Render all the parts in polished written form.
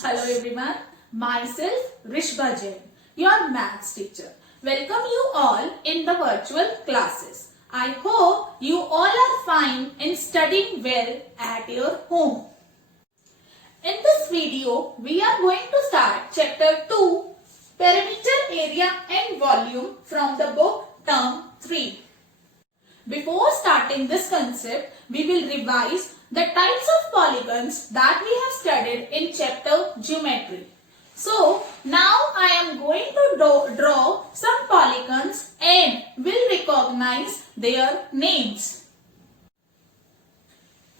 Hello everyone, myself Rishba Jain, your maths teacher. Welcome you all in the virtual classes. I hope you all are fine and studying well at your home. In this video, we are going to start chapter 2, Perimeter, Area and Volume from the book Term 3. Before starting this concept, we will revise the types of polygons that we have studied in chapter Geometry. So, now I am going to draw some polygons and will recognize their names.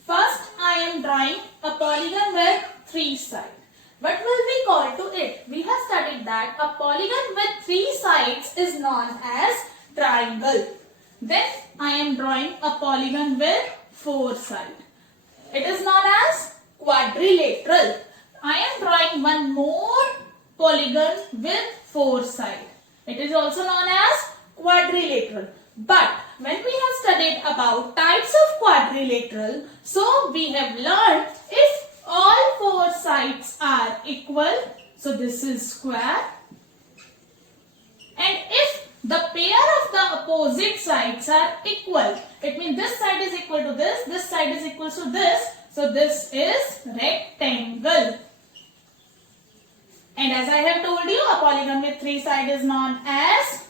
First, I am drawing a polygon with 3 sides. What will we call to it? We have studied that a polygon with 3 sides is known as triangle. Then I am drawing a polygon with 4 sides. It is known as quadrilateral. I am drawing one more polygon with 4 sides. It is also known as quadrilateral. But when we have studied about types of quadrilateral, so we have learned if all 4 sides are equal, so this is square, and if the pair of the opposite sides are equal, it means this side is equal to this side is equal to this, so this is rectangle. And as I have told you, a polygon with 3 sides is known as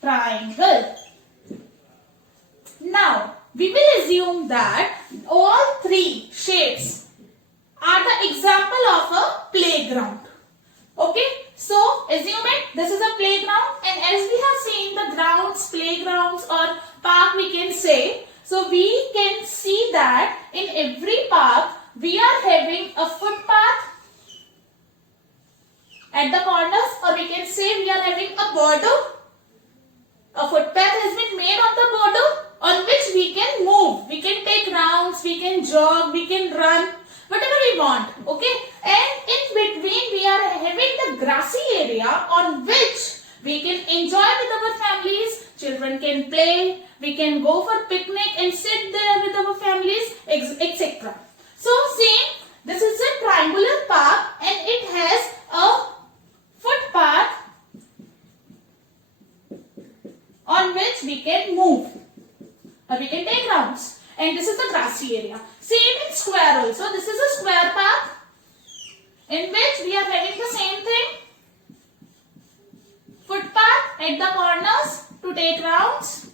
triangle. Now, we will assume that all 3 shapes are the example of a playground. Okay, so assume it, this is a playground, and as we have seen the grounds, playgrounds or park we can say, so we can see that in every park we are having a footpath at the corners, or we can say we are having a border. A footpath has been made on the border on which we can move, we can take rounds, we can jog, we can run, whatever we want, okay? And in between we are having the grassy area on which we can enjoy with our families, children can play, we can go for picnic and sit there with our families, etc. So same, this is a triangular park and it has a footpath on which we can move or we can take rounds. And this is the grassy area. Same in square also. This is a square path in which we are having the same thing. Footpath at the corners to take rounds.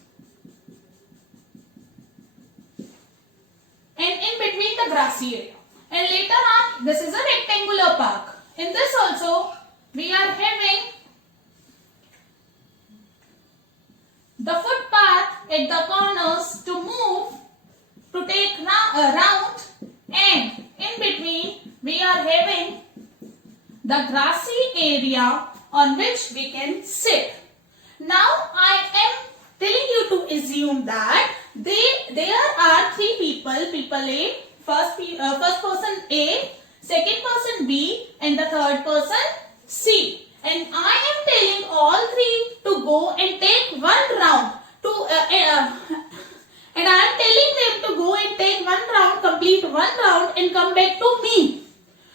And in between the grassy area. And later on, this is a rectangular park. In this also, we are having the footpath at the corners to move, to take round, and in between we are having the grassy area on which we can sit. Now I am telling you to assume that there are 3 people, people A, first person A, second person B and the third person C. And I am telling all 3 to go and take one round and I am telling them to go and take one round, complete one round and come back to me.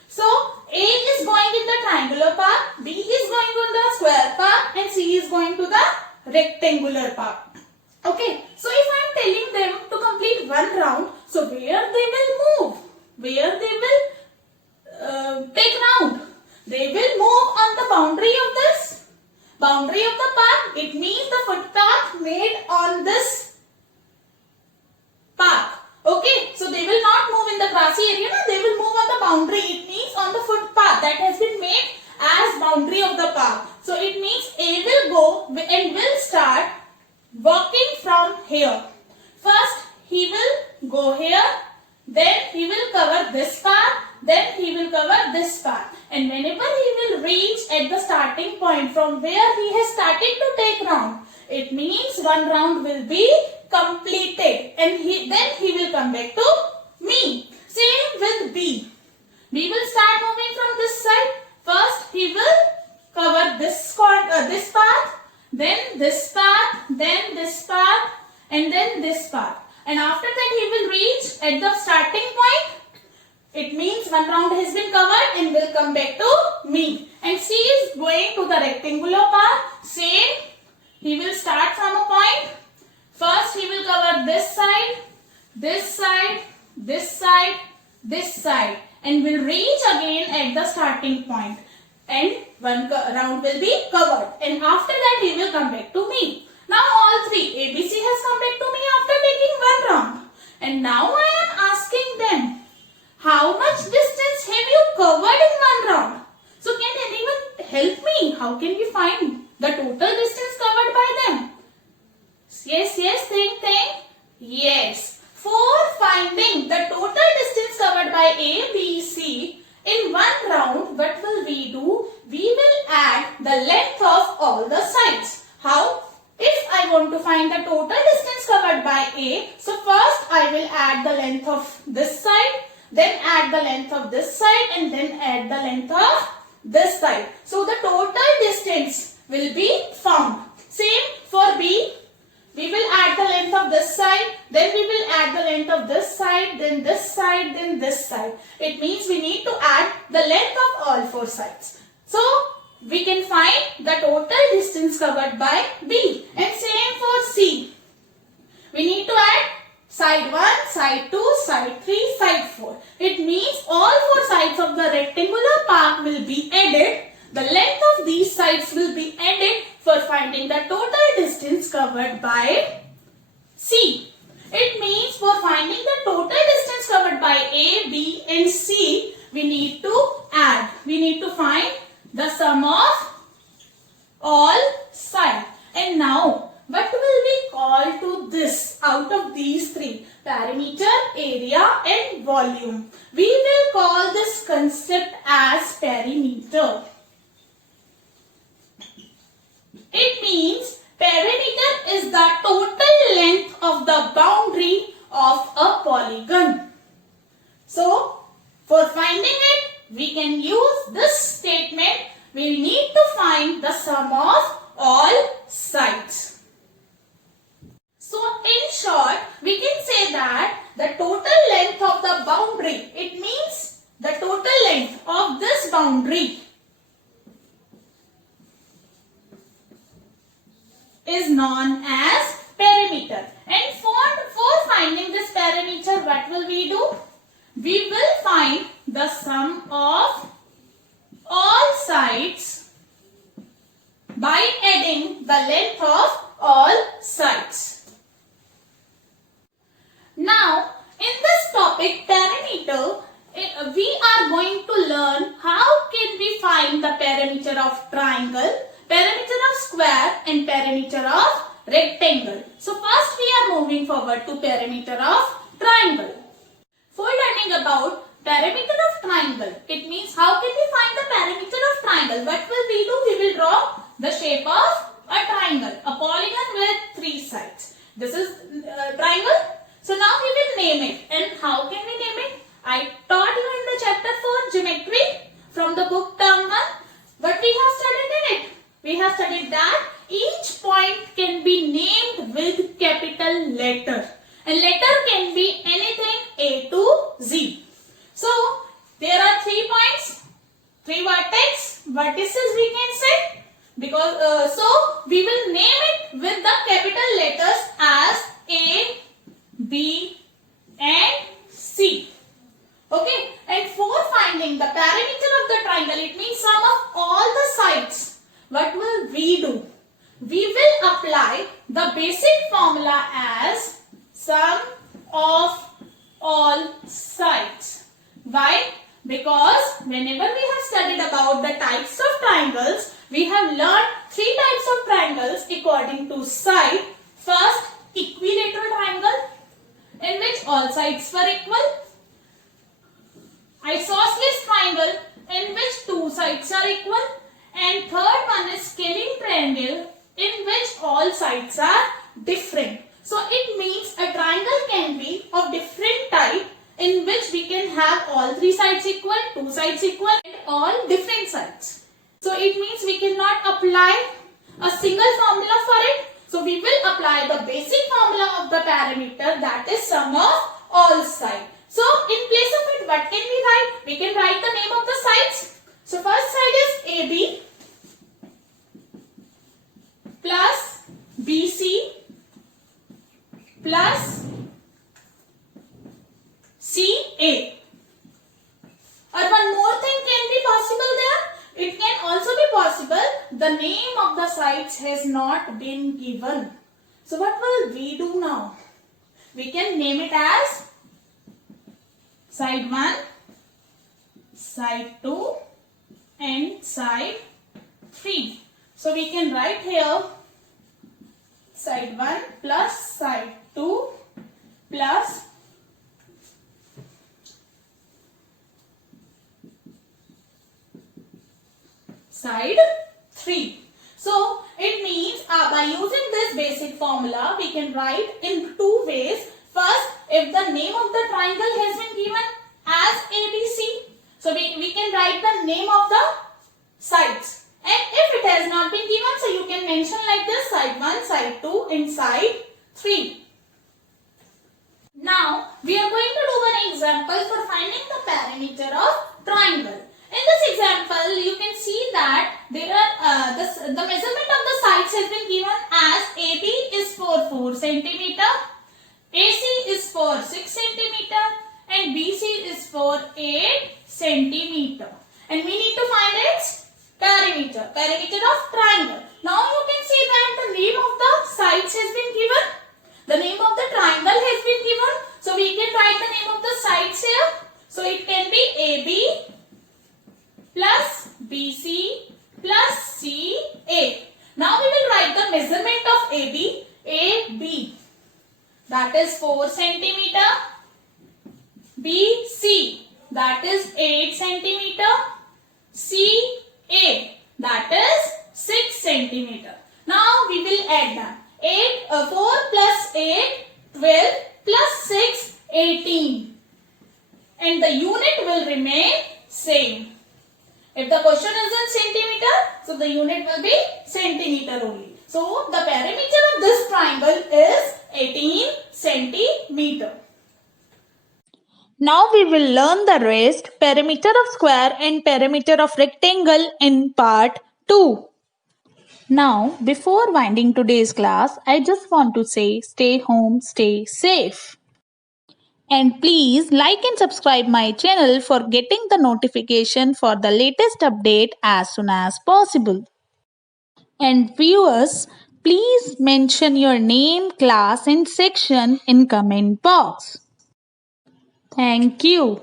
So A is going in the triangular park, B is going to the square park and C is going to the rectangular park. Okay, so if I am telling them to complete one round, so where they will move? Where they will take round? They will move on the boundary of this, boundary of the park. It means the footpath made on this park. Okay, so they will not move in the grassy area, no? They will move on the boundary. It means on the footpath that has been made as boundary of the park. So it means A will go and will start walking from here. First he will go here, then he will cover this path, then he will cover this path. And whenever he will reach at the starting point from where he has started to take round, it means one round will be completed and then he will come back to me. Same with B. We will start moving from this side. First he will cover this path, then this path, then this path and then this path. And after that he will reach at the starting point. It means one round has been covered and will will come back to me. And C is going to the rectangular path. Same. He will start from a point. First he will cover this side, this side, this side, this side, and will reach again at the starting point. And one round will be covered. And after that he will come back to me. Now all three ABC has come back to me after taking one round. And now I am asking them, how much distance have you covered in one round? So can anyone help me? How can we find the total distance covered by them? Yes, think. Yes. For finding the total distance covered by A, B, C in one round, what will we do? We will add the length of all the sides. How? If I want to find the total distance covered by A, so first I will add the length of this side, then add the length of this side, and then add the length of this side. So the total distance will be found. Same for B. We will add the length of this side, then we will add the length of this side, then this side, then this side. It means we need to add the length of all four sides. So we can find the total distance covered by B. And same for C. We need to add side 1, side 2, side 3, side 4. It means all four sides of the rectangular path will be added. The length of these sides will be added for finding the total distance covered by C. It means for finding the total distance covered by A, B and C, we need to add. We need to find the sum of all sides. And now, what will we call to this out of these three? Perimeter, area and volume. We will call this concept as perimeter. It means perimeter is the total length of the boundary of a polygon. So, for finding it, we can use this statement. We need to find the sum of all sides. So, in short, we can say that the total length of the boundary, it means the total length of this boundary is known as perimeter. And for finding this perimeter, what will we do? We will find the sum of all sides by adding the length of all sides. Now, in this topic perimeter, we are going to learn how can we find the perimeter of triangle, perimeter of square and perimeter of rectangle. So first we are moving forward to perimeter of triangle. For learning about perimeter of triangle, it means how can we find the perimeter of triangle? What will we do? We will draw the shape of a triangle, a polygon with three sides. This is triangle. So now we will name it. And how can we name it? I taught you in the chapter 4 geometry from the book term 1. What we have studied in it? We have studied that each point can be named with capital letter. And letter can be anything A to Z. So, there are 3 points, 3 vertices we can say. Because so, we will name it with the capital letters as A, B and C. Okay. And for finding the perimeter of the triangle, it means sum of all the sides. What will we do? We will apply the basic formula as sum of all sides. Why? Because whenever we have studied about the types of triangles, we have learned 3 types of triangles according to side. First, equilateral triangle in which all sides were equal. Isosceles triangle in which 2 sides are equal. And third one is scalene triangle in which all sides are different. So it means a triangle can be of different type in which we can have all 3 sides equal, 2 sides equal and all different sides. So it means we cannot apply a single formula for it. So we will apply the basic formula of the perimeter, that is sum of all sides. So in place of it, what can we write? We can write the name of the sides. AB plus BC plus CA. Or one more thing can be possible there. It can also be possible the name of the sites has not been given. So what will we do now? We can name it as site 1, site 2 and site 3. So we can write here site 1 plus site 2 plus side 3. So it means by using this basic formula we can write in two ways. First, if the name of the triangle has been given as ABC, so we can write the name of the sides. And if it has not been given, so you can mention like this side 1, side 2 and side 3. Now we are going to do an example for finding the perimeter of triangle. In this example, you can see that there are the measurement of the sides has been given as AB is for 4 cm, AC is for 6 cm and BC is for 8 cm. And we need to find its perimeter of triangle. Now you can see that the name of the sides has been given. The name of the triangle has been given. So we can write the name of the sides here. So it can be AB plus BC plus CA. Now we will write the measurement of AB. AB, that is 4 cm. BC, that is 8 cm. CA, that is 6 cm. Now we will add them. 4 plus 8, 12 plus 6, 18. And the unit will remain same. If the question is in centimeter, so the unit will be centimeter only. So the perimeter of this triangle is 18 centimeter. Now we will learn the rest, perimeter of square and perimeter of rectangle in part 2. Now, before winding today's class, I just want to say stay home, stay safe. And please like and subscribe my channel for getting the notification for the latest update as soon as possible. And viewers, please mention your name, class and section in comment box. Thank you.